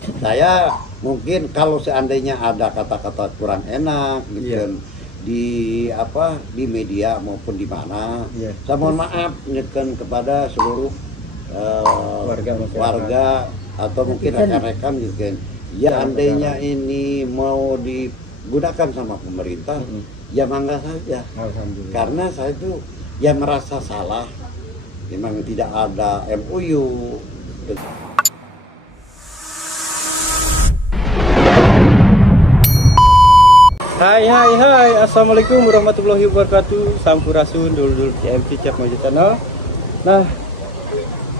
Saya mungkin kalau seandainya ada kata-kata kurang enak gitu kan, di di media maupun di mana, saya mohon maaf gitu kan kepada seluruh warga atau mungkin rekan-rekan gitu kan. Ya andainya ini mau digunakan sama pemerintah, ya mangga saja. Karena saya itu ya merasa salah, memang tidak ada MOU. Hai, assalamualaikum warahmatullahi wabarakatuh. Sampurasun dulur CMC Cap Mojo Channel. Nah,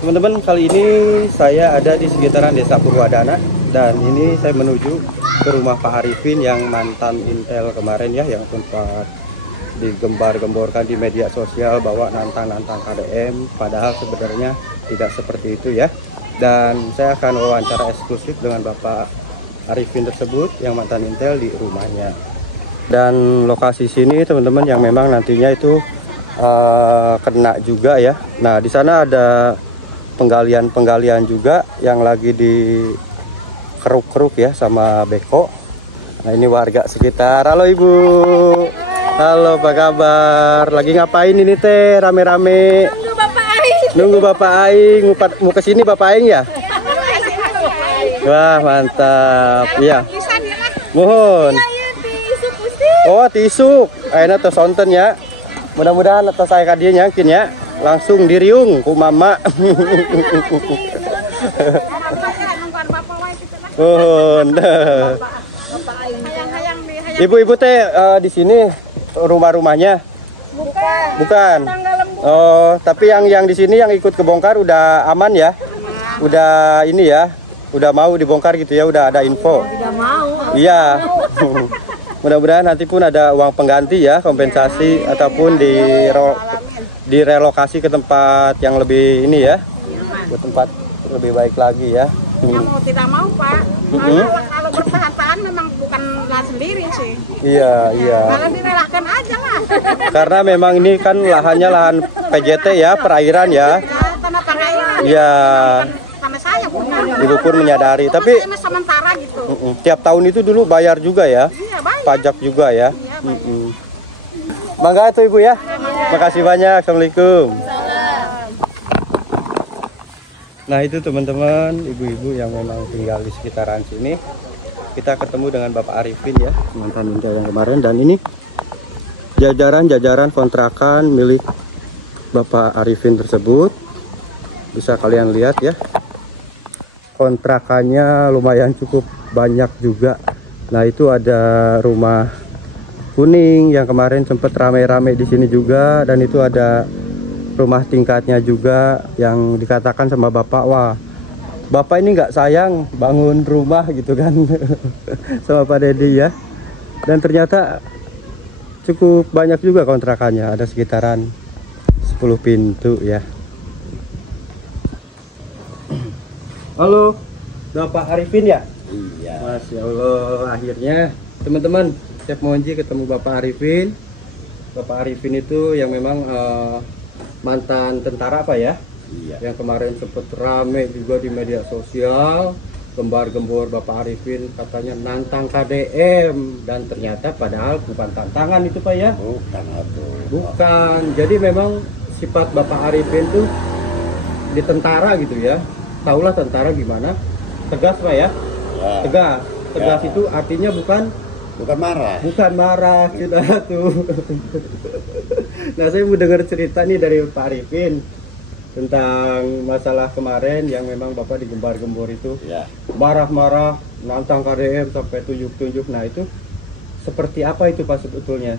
teman-teman, kali ini saya ada di sekitaran Desa Purwadana dan ini saya menuju ke rumah Pak Arifin yang mantan Intel kemarin ya, yang sempat digembar-gemborkan di media sosial bahwa nantang-nantang KDM, padahal sebenarnya tidak seperti itu ya. Dan saya akan wawancara eksklusif dengan Bapak Arifin tersebut yang mantan Intel di rumahnya. Dan lokasi sini teman-teman yang memang nantinya itu kena juga ya. Nah, di sana ada penggalian juga yang lagi dikeruk-keruk ya sama beko. Nah, ini warga sekitar. Halo Ibu. Halo, apa kabar? Lagi ngapain ini teh rame-rame? Nunggu Bapak Aing. Nunggu Bapak Aing. Mau ke sini Bapak Aing ya? Wah, mantap. Iya. Mohon. Oh, tisu. Ayeuna tos sonten ya. Mudah-mudahan atas saya dia nyakin ya. Langsung diriung ku mama. Mohon. Ibu-ibu teh di sini rumah-rumahnya? Bukan. Oh, tapi yang di sini yang ikut kebongkar udah aman ya? Udah ini ya? Udah mau dibongkar gitu ya? Udah ada info? Udah mau. Iya. Mudah-mudahan nanti pun ada uang pengganti ya, kompensasi ataupun direlokasi ke tempat yang lebih ini ya, ke tempat lebih baik lagi ya. Mau tidak mau Pak, kalau bertahan-tahan memang bukan lahan sendiri sih. Iya. Kalau direlakan aja lah. Karena memang ini kan lahannya lahan PJT ya, perairan ya. Tanah pengairan. Iya. Sama saya bukan. Ibu pun menyadari, tapi sementara gitu. Tiap tahun itu dulu bayar juga ya. Iya, bayar. Pajak juga ya. Iya, Bangga itu Ibu ya. Makasih banyak. Assalamualaikum. Nah, itu teman-teman, ibu-ibu yang memang tinggal di sekitaran sini. Kita ketemu dengan Bapak Arifin ya, mantan Intel yang kemarin. Dan ini jajaran kontrakan milik Bapak Arifin tersebut. Bisa kalian lihat ya. Kontrakannya lumayan cukup banyak juga. Nah, itu ada rumah kuning yang kemarin sempat rame-rame di sini juga, dan itu ada rumah tingkatnya juga yang dikatakan sama Bapak, wah, Bapak ini nggak sayang bangun rumah gitu kan sama Pak Dedi ya. Dan ternyata cukup banyak juga kontrakannya, ada sekitaran 10 pintu ya. Halo, Bapak Arifin ya? Iya. Masya Allah, akhirnya teman-teman, Chef Monji ketemu Bapak Arifin. Bapak Arifin itu yang memang mantan tentara apa ya? Iya. Yang kemarin sempat rame juga di media sosial, gembar-gembor Bapak Arifin katanya nantang KDM, dan ternyata padahal bukan tantangan itu Pak ya? Bukan. Jadi memang sifat Bapak Arifin tuh di tentara gitu ya. Taulah tentara gimana? Tegas Pak ya? Tegas. Tegas itu artinya bukan marah. Bukan marah kita tuh. Nah, saya mau dengar cerita nih dari Pak Arifin tentang masalah kemarin yang memang Bapak digembar-gembor itu. Ya. Marah-marah, nantang KDM sampai tunjuk-tunjuk. Nah, itu seperti apa itu Pak sebetulnya?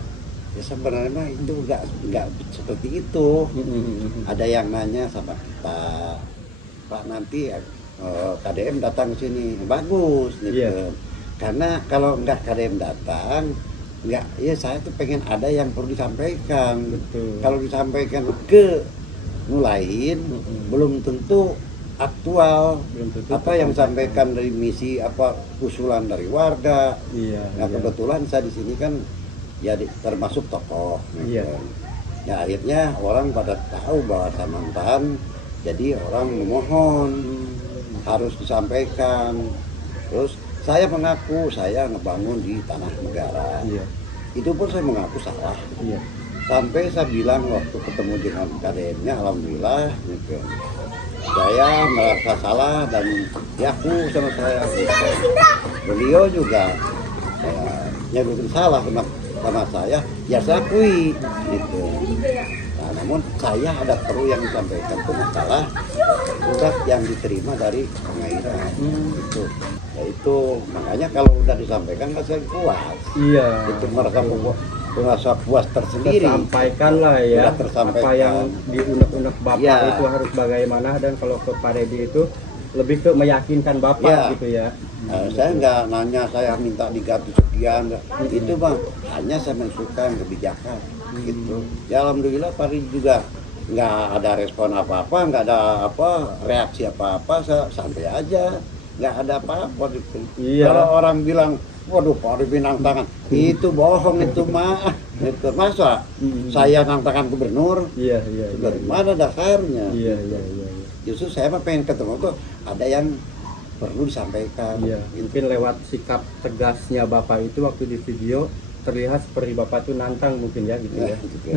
Ya sebenarnya itu enggak seperti itu. Ada yang nanya sama kita, Pak, nanti KDM datang ke sini, bagus nih. Iya. Karena kalau enggak KDM datang, enggak, ya saya tuh pengen ada yang perlu disampaikan. Betul. Kalau disampaikan ke lain, belum tentu aktual. Apa yang disampaikan dari misi, apa usulan dari warga. Iya. Nah, kebetulan saya di sini kan ya termasuk tokoh. Iya. Ya akhirnya orang pada tahu bahwa saya mantan, jadi orang memohon harus disampaikan. Terus saya mengaku saya ngebangun di tanah negara. Iya. Itu pun saya mengaku salah. Iya. Sampai saya bilang waktu ketemu dengan KDM-nya, alhamdulillah gitu. Saya merasa salah dan diaku sama saya. Gitu. Beliau juga nyebutin salah sama saya, ya saya akui gitu. Nah, namun saya ada perlu yang disampaikan itu masalah surat yang diterima dari pengairan gitu. Ya itu makanya kalau udah disampaikan kan saya puas. Iya. Itu merasa puas tersendiri. Tersampaikan lah ya. Sudah tersampaikan. Apa yang di unek-unek Bapak Ya. itu harus bagaimana, dan kalau ke Pak Dedi itu lebih ke meyakinkan Bapak Ya. gitu ya. Saya nggak nanya saya minta diganti sekian, itu bang hanya saya mensukai kebijakan gitu. Ya alhamdulillah Pak Rizky juga nggak ada respon apa-apa, nggak ada reaksi apa-apa, saya santai aja, nggak ada apa-apa gitu. Iya. Kalau orang bilang waduh Pak Rizky nang tangan, itu bohong itu mah. Itu masa saya nang tangan gubernur? Iya, iya, iya. Dari mana dasarnya? Iya, iya, iya. Justru saya mah pengen ketemu tuh ada yang perlu disampaikan. Iya, gitu. mungkin lewat sikap tegasnya Bapak itu waktu di video terlihat seperti Bapak itu nantang mungkin ya gitu ya. Gitu.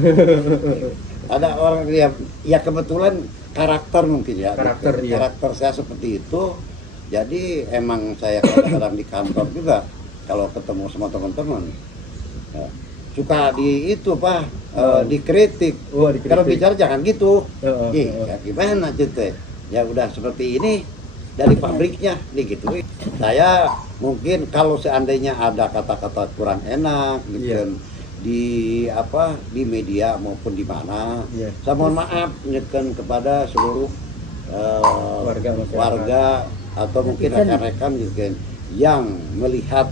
Ada orang yang ya kebetulan karakter mungkin ya. Karakter, gitu. iya. Karakter saya seperti itu. Jadi emang saya kadang-kadang di kantor juga kalau ketemu sama teman-teman ya, suka di itu Pak dikritik. Oh, dikritik. Kalau bicara jangan gitu. Heeh, Ya gimana gitu. Ya udah seperti ini dari pabriknya nih gitu. Saya mungkin kalau seandainya ada kata-kata kurang enak gitu Iya. di media maupun di mana, Iya. saya mohon maaf gitu kan kepada seluruh Warga masyarakat. warga atau mungkin rekan-rekan gitu kan yang melihat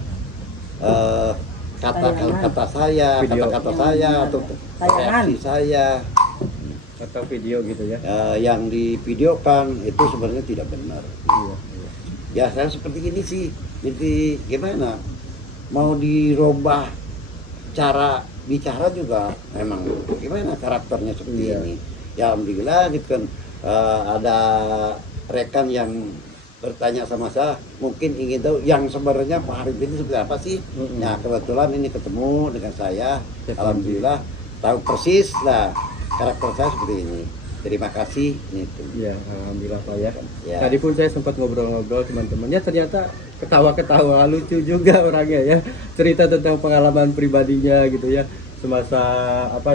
kata-kata saya, Video. kata-kata saya atau reaksi saya Atau video gitu ya. yang divideokan itu sebenarnya tidak benar. Iya, iya. Ya saya seperti ini sih, jadi gimana? Mau dirubah cara bicara juga memang gimana karakternya seperti Iya. ini. Ya alhamdulillah gitu kan ada rekan yang bertanya sama saya, mungkin ingin tahu yang sebenarnya Pak Arif ini seperti apa sih? Nah kebetulan ini ketemu dengan saya, alhamdulillah tahu persis lah karakter saya seperti ini. Terima kasih. Gitu. Iya, alhamdulillah Pak ya. Ya. Tadi pun saya sempat ngobrol-ngobrol teman-temannya, ternyata ketawa-ketawa lucu juga orangnya ya. Cerita tentang pengalaman pribadinya gitu ya, semasa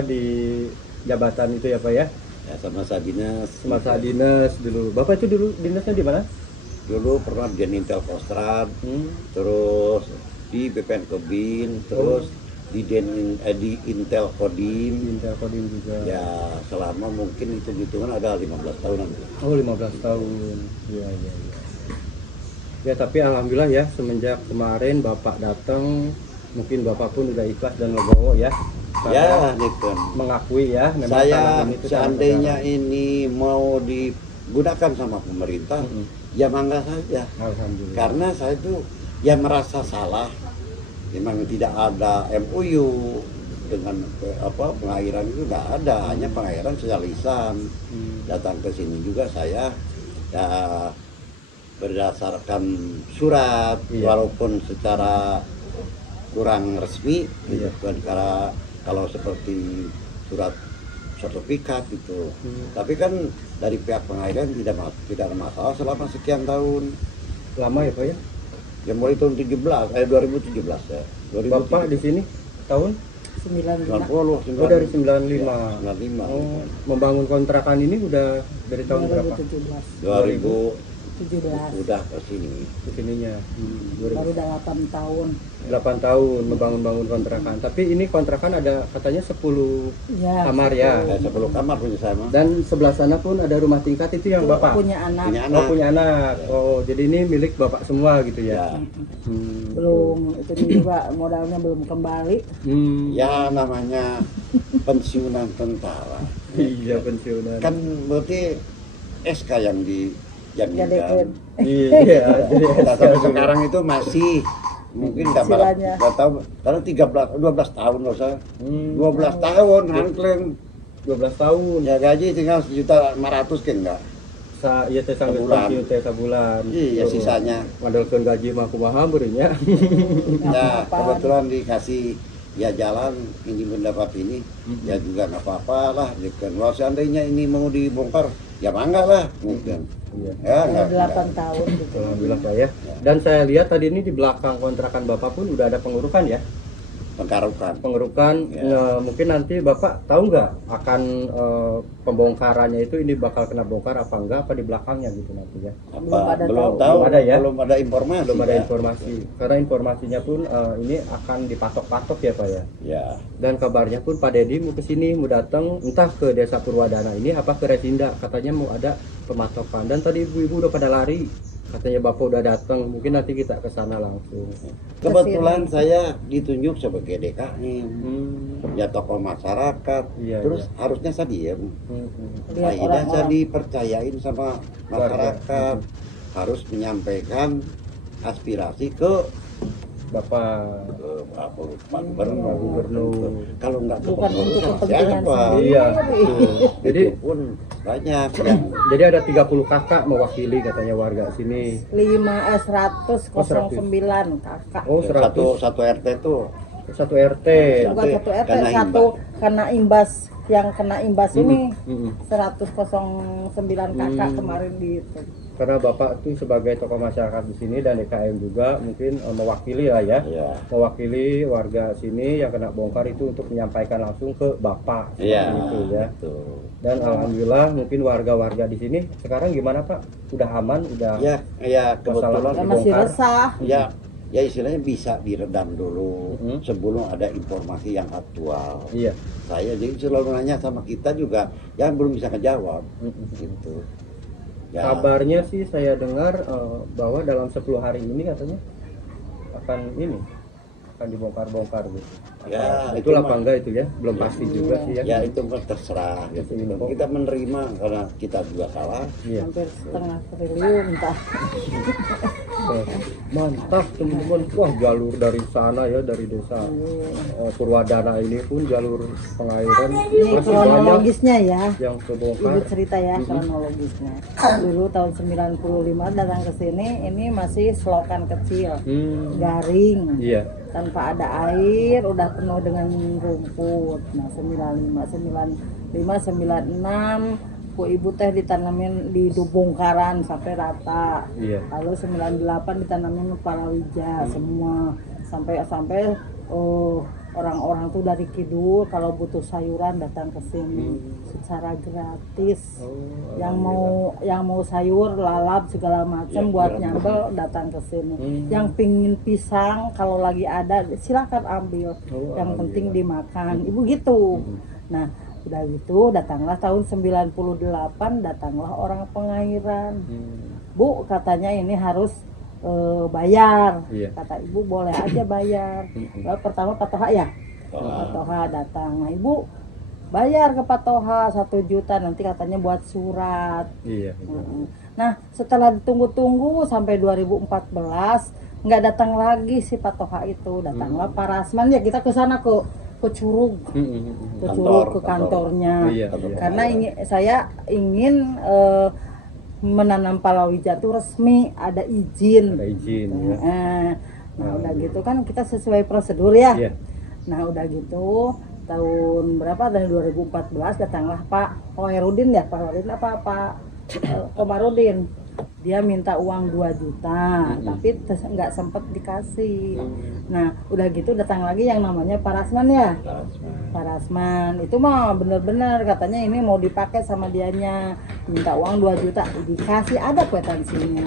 di jabatan itu ya Pak ya. Ya, sama saya dinas. Semasa dinas dulu. Bapak itu dulu dinasnya di mana? Dulu pernah di Intel Kostrad, terus di BPN Kebin, terus di Intel Kodim. Intel Kodim juga. Ya selama mungkin hitungan ada 15 tahunan. Oh 15 tahun. Iya, iya, iya. Ya tapi alhamdulillah ya, semenjak kemarin Bapak datang, mungkin Bapak pun udah ikhlas dan legowo ya. Ya, gitu. Mengakui ya, memang Saya tanah ini itu tanah seandainya negara. ini mau digunakan sama pemerintah, ya mangga saja. Alhamdulillah. Karena saya itu ya merasa salah. Memang tidak ada MOU dengan pengairan itu nggak ada, hanya pengairan secara lisan. Datang ke sini juga saya ya berdasarkan surat, Iya. walaupun secara kurang resmi, Iya. gitu kan. Karena kalau seperti surat sertifikat itu, tapi kan dari pihak pengairan tidak ada masalah selama sekian tahun. Lama ya Pak ya? Ya mulai tahun 2017 ya. 2017. Bapak di sini tahun? 90, Oh dari 95. 95. Oh, membangun kontrakan ini udah dari tahun berapa? 2017 17 udah ke sini. Kesininya. baru udah 8 tahun 8 tahun membangun kontrakan. Tapi ini kontrakan ada katanya 10 ya. kamar ya. 10 kamar punya saya mah. Dan sebelah sana pun ada rumah tingkat, itu yang Itu Bapak punya anak Punya Oh anak. punya anak. Oh jadi ini milik Bapak semua gitu Ya. ya. belum itu juga modalnya belum kembali Ya namanya pensiunan tentara. Iya pensiunan. Kan berarti SK yang jadikan dijaminkan. Iya. Nah, sampai sekarang itu masih mungkin Istilahnya. nggak tahu karena 12 tahun loh saya. 12 tahun Hankleng 12 tahun. ya gaji tinggal 1.500.000 kan enggak. Iya teh sanggeus Sebulan. pensiun teh sabulan. Iya sisanya. Ngadolkeun gaji mah kumaha beureun nya. Ya kebetulan dikasih ya jalan ini mendapat ini ya juga nggak apa-apa lah gitu. Kalau seandainya ini mau dibongkar ya mangga lah mungkin. Iya. Ya nggak. 8 tahun gitu. Alhamdulillah Pak ya. Dan saya lihat tadi ini di belakang kontrakan Bapak pun udah ada pengurukan ya. Pengkarukan. Pengerukan Ya. mungkin nanti Bapak tahu nggak akan pembongkarannya itu ini bakal kena bongkar apa enggak apa di belakangnya gitu nanti ya. Apa Belum belum tahu Belum ada ya? belum ada informasi. Belum ada ya. informasi karena informasinya pun ini akan dipatok-patok ya Pak ya. Ya. Dan kabarnya pun Pak Dedi mau ke sini mau datang entah ke Desa Purwadana ini apa ke Resinda katanya mau ada pematokan dan tadi ibu-ibu udah pada lari katanya Bapak udah datang mungkin nanti kita ke sana langsung. Kebetulan saya ditunjuk sebagai DKM, Hmm. ya tokoh masyarakat. Iya, Terus harusnya saya diem. Lihat Akhirnya saya orang-orang. dipercayain sama masyarakat harus menyampaikan aspirasi ke Bapak Pak Gubernur. Gubernur. Kalau nggak ke Bukan gubernur untuk sama kepentingan siapa? sendiri. Iya. Betul. Jadi Itu pun banyak yang jadi ada 30 kakak mewakili katanya warga sini. 10009 kakak. Oh, 100 satu RT tuh satu RT. Bukan satu RT, Kena satu kena imbas yang kena imbas ini Mm-mm. 109 kakak kemarin gitu. Karena Bapak tuh sebagai tokoh masyarakat di sini dan DKM juga mungkin mewakili lah ya. ya. Mewakili warga sini yang kena bongkar itu untuk menyampaikan langsung ke Bapak seperti Iya. itu ya. Betul. Dan alhamdulillah mungkin warga-warga di sini sekarang gimana Pak? Udah aman, udah Ya, ya kebetulan Ya masih Dibongkar. resah. ya istilahnya bisa diredam dulu Mhm. sebelum ada informasi yang aktual. Iya. Saya jadi selalu nanya sama kita juga yang belum bisa ngejawab Mm-mm. gitu. Ya, Kabarnya sih saya dengar bahwa dalam 10 hari ini katanya akan dibongkar-bongkar gitu. Ya, Betul itu apa mah- enggak itu ya? Belum pasti juga sih ya. ya itu mah terserah gitu. Itu info. Kita menerima karena kita juga salah. Iya. Hampir setengah triliun entah. Mantap teman-teman. Wah, jalur dari sana ya dari desa Purwadana ini pun jalur pengairan Ini masih banyak kronologisnya ya. yang Ibu terbongkar. cerita ya kronologisnya. Dulu tahun 95 datang ke sini, ini masih selokan kecil, garing, Iya. tanpa ada air, udah penuh dengan rumput. Nah 95, 96 ku ibu teh ditanamin di bongkaran sampai rata. Iya. Lalu 98 ditanamin palawija semua sampai orang-orang tuh dari kidul kalau butuh sayuran datang ke sini secara gratis. Yang mau sayur, lalap segala macam Ya, buat gratis. nyambel datang ke sini. Yang pingin pisang kalau lagi ada silakan ambil. Yang penting dimakan. Ibu gitu. Nah, udah gitu datanglah tahun 98 datanglah orang pengairan. Bu, katanya ini harus bayar. Iya. Kata ibu boleh aja bayar. Lalu pertama Pak Toha ya. Pak Toha datang. Nah, ibu bayar ke Pak Toha 1 juta nanti katanya buat surat. Iya. Nah, setelah ditunggu-tunggu sampai 2014 nggak datang lagi si Pak Toha itu. Datanglah Pak Rasman ya, kita ke sana ke Curug. Ke Curug ke kantornya. Iya, iya. Karena saya ingin menanam palawija itu resmi, ada izin. Ada izin ya. Nah udah gitu kan kita sesuai prosedur ya. Iya. Nah udah gitu tahun berapa, dari 2014 datanglah Pak Komarudin ya, Pak Komarudin apa Pak Komarudin. Dia minta uang 2 juta, tapi nggak sempet dikasih. Nah udah gitu datang lagi yang namanya Pak Rasman ya. Pak Rasman itu mah bener-bener katanya ini mau dipakai sama dianya, minta uang 2 juta dikasih, ada kwitansinya.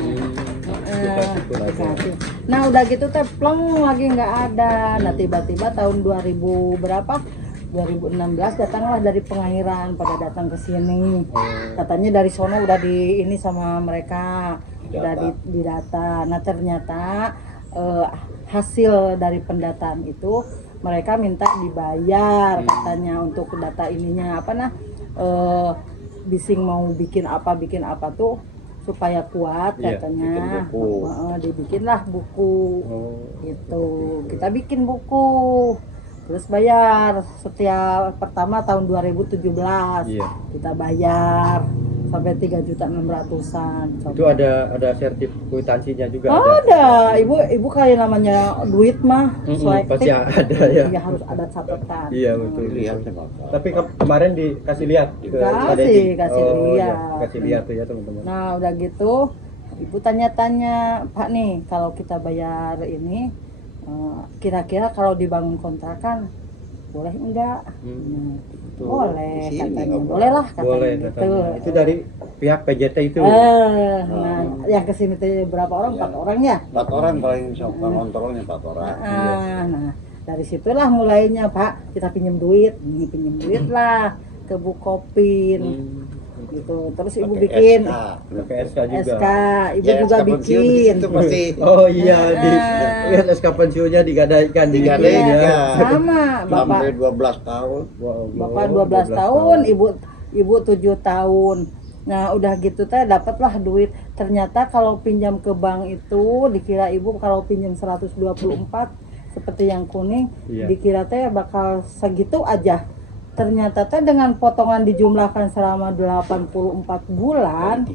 Dikasih. Nah udah gitu teh pleng lagi nggak ada. Nah tiba-tiba tahun 2000 berapa 2016 datanglah dari pengairan pada datang ke sini. Katanya dari sono udah di ini sama mereka, udah di data. Nah ternyata hasil dari pendataan itu mereka minta dibayar katanya untuk data ininya bising mau bikin apa tuh supaya kuat katanya. Dibikinlah buku gitu. Kita bikin buku terus bayar setiap pertama tahun 2017 kita bayar sampai 3.600.000. Itu ada sertifikansinya juga. Ada, ibu kayak namanya duit mah pasti ada ya. Iya, harus ada catatan. Iya betul. Lihat ya Bapak. Tapi kemarin dikasih lihat Kasih lihat. Kasih lihat tuh ya teman-teman. Nah udah gitu ibu tanya-tanya, Pak nih kalau kita bayar ini kira-kira kalau dibangun kontrakan boleh enggak? Boleh katanya. Boleh lah katanya. Boleh gitu. katanya. Itu dari pihak PJT itu. Nah, yang kesini tuh berapa orang? 4 orang ya? 4 orang paling kontrolnya 4 orang. Nah, dari situlah mulainya Pak, kita pinjam duit lah ke Bukopin. Gitu. Terus ibu Pakai bikin Pakai SK juga. SK, ibu Ya, juga SK pensiun bikin. itu pasti. Oh iya, lihat SK pensiunnya digadaikan. Digadaikan. Sama, Bapak. Sampai 12 tahun. Bapak 12 tahun, ibu 7 tahun. Nah, udah gitu teh dapatlah duit. Ternyata kalau pinjam ke bank itu dikira ibu kalau pinjam 124 seperti yang kuning, dikira teh bakal segitu aja. Ternyata teh dengan potongan dijumlahkan selama 84 bulan,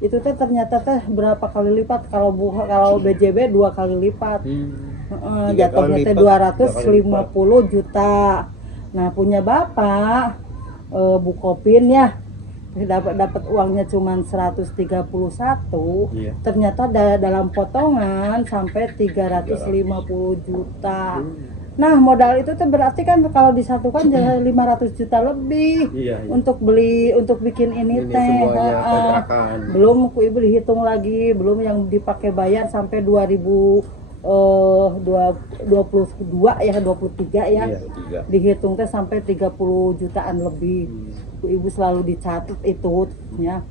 itu teh ternyata teh berapa kali lipat, kalau BJB 2 kali lipat. Jatuhnya teh 250 juta. Nah, punya Bapak Bukopin ya. Dapat uangnya cuma 131, ternyata dalam potongan sampai 350 juta. Nah, modal itu tuh berarti kan kalau disatukan jadi 500 juta lebih untuk bikin ini teh. Belum ibu dihitung lagi, belum yang dipakai bayar sampai 2022 ya, 23 ya. Dihitung teh sampai 30 jutaan lebih. Ibu selalu dicatat itu ya.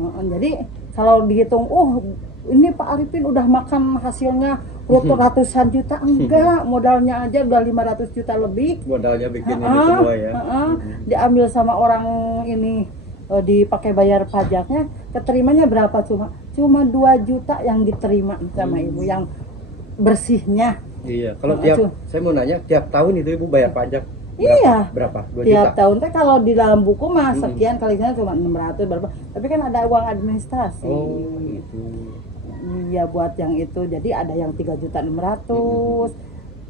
Jadi kalau dihitung, ini Pak Arifin udah makan hasilnya ratusan juta, enggak, modalnya aja udah 500 juta lebih. Modalnya bikin ini semua ya. Diambil sama orang ini, dipakai bayar pajaknya, keterimanya berapa cuma 2 juta yang diterima sama ibu yang bersihnya. Iya, kalau saya mau nanya, tiap tahun itu ibu bayar pajak berapa? 2 tiap juta? tahun teh kalau di dalam buku mah sekian kalinya cuma 600 berapa, tapi kan ada uang administrasi. Iya, buat yang itu, jadi ada yang 3.600.000.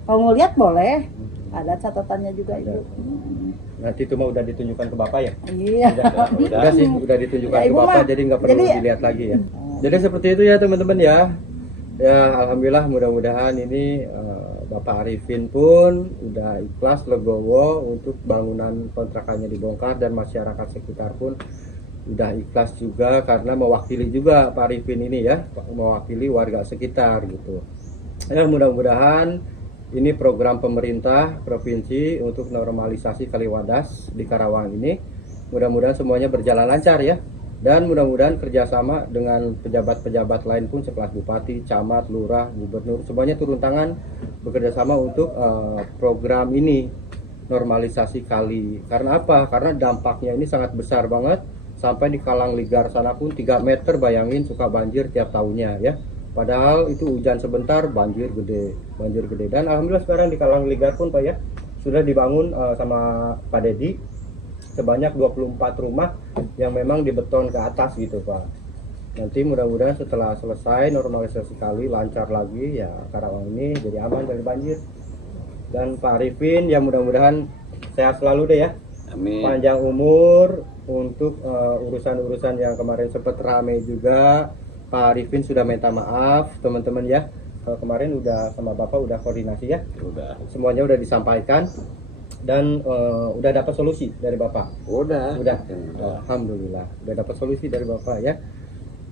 Kalau ngeliat boleh, ada catatannya juga ibu. Nanti itu mah udah ditunjukkan ke Bapak ya? Iya. Udah sih, udah ditunjukkan Ya, ke Ibu Bapak, mah, jadi nggak perlu dilihat lagi ya. Jadi seperti itu ya teman-teman ya. Ya alhamdulillah, mudah-mudahan ini Bapak Arifin pun udah ikhlas legowo untuk bangunan kontrakannya dibongkar, dan masyarakat sekitar pun udah ikhlas juga karena mewakili juga Pak Arifin ini ya, mewakili warga sekitar gitu. Ya mudah-mudahan ini program pemerintah provinsi untuk normalisasi Kaliwadas di Karawang ini, mudah-mudahan semuanya berjalan lancar ya. Dan mudah-mudahan kerjasama dengan pejabat-pejabat lain pun sekelas bupati, camat, lurah, gubernur, semuanya turun tangan bekerjasama untuk program ini normalisasi kali. Karena apa? Karena dampaknya ini sangat besar banget, sampai di Kalang Ligar sana pun 3 meter, bayangin, suka banjir tiap tahunnya ya. Padahal itu hujan sebentar banjir gede. Dan alhamdulillah sekarang di Kalang Ligar pun Pak ya sudah dibangun sama Pak Dedi sebanyak 24 rumah yang memang dibeton ke atas gitu Pak. Nanti mudah-mudahan setelah selesai normalisasi kali lancar lagi ya, Karawang ini jadi aman dari banjir. Dan Pak Arifin ya mudah-mudahan sehat selalu deh ya. Amin. Panjang umur untuk urusan-urusan yang kemarin sempat rame juga. Pak Arifin sudah minta maaf teman-teman ya. Kemarin udah sama Bapak udah koordinasi ya. Semuanya udah disampaikan. Dan udah dapat solusi dari Bapak. Udah. Alhamdulillah udah dapat solusi dari Bapak ya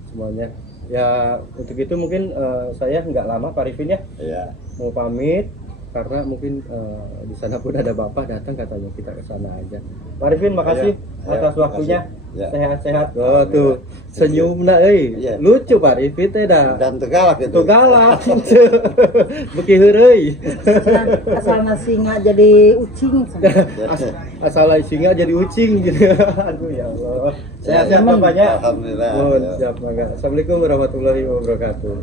semuanya ya. Untuk itu mungkin saya nggak lama Pak Arifin ya, mau pamit karena mungkin di sana pun ada Bapak datang, katanya kita ke sana aja. Pak Arifin makasih atas waktunya. Sehat-sehat. Tuh senyum nak lucu Pak Arifin teh dah. Dan tegalak itu. Tegalak. Beki heureuy. Asalna singa jadi ucing. Asal singa jadi ucing gitu. Aduh ya Allah. Sehat-sehat Bapaknya. Alhamdulillah. Siap, Assalamualaikum warahmatullahi wabarakatuh.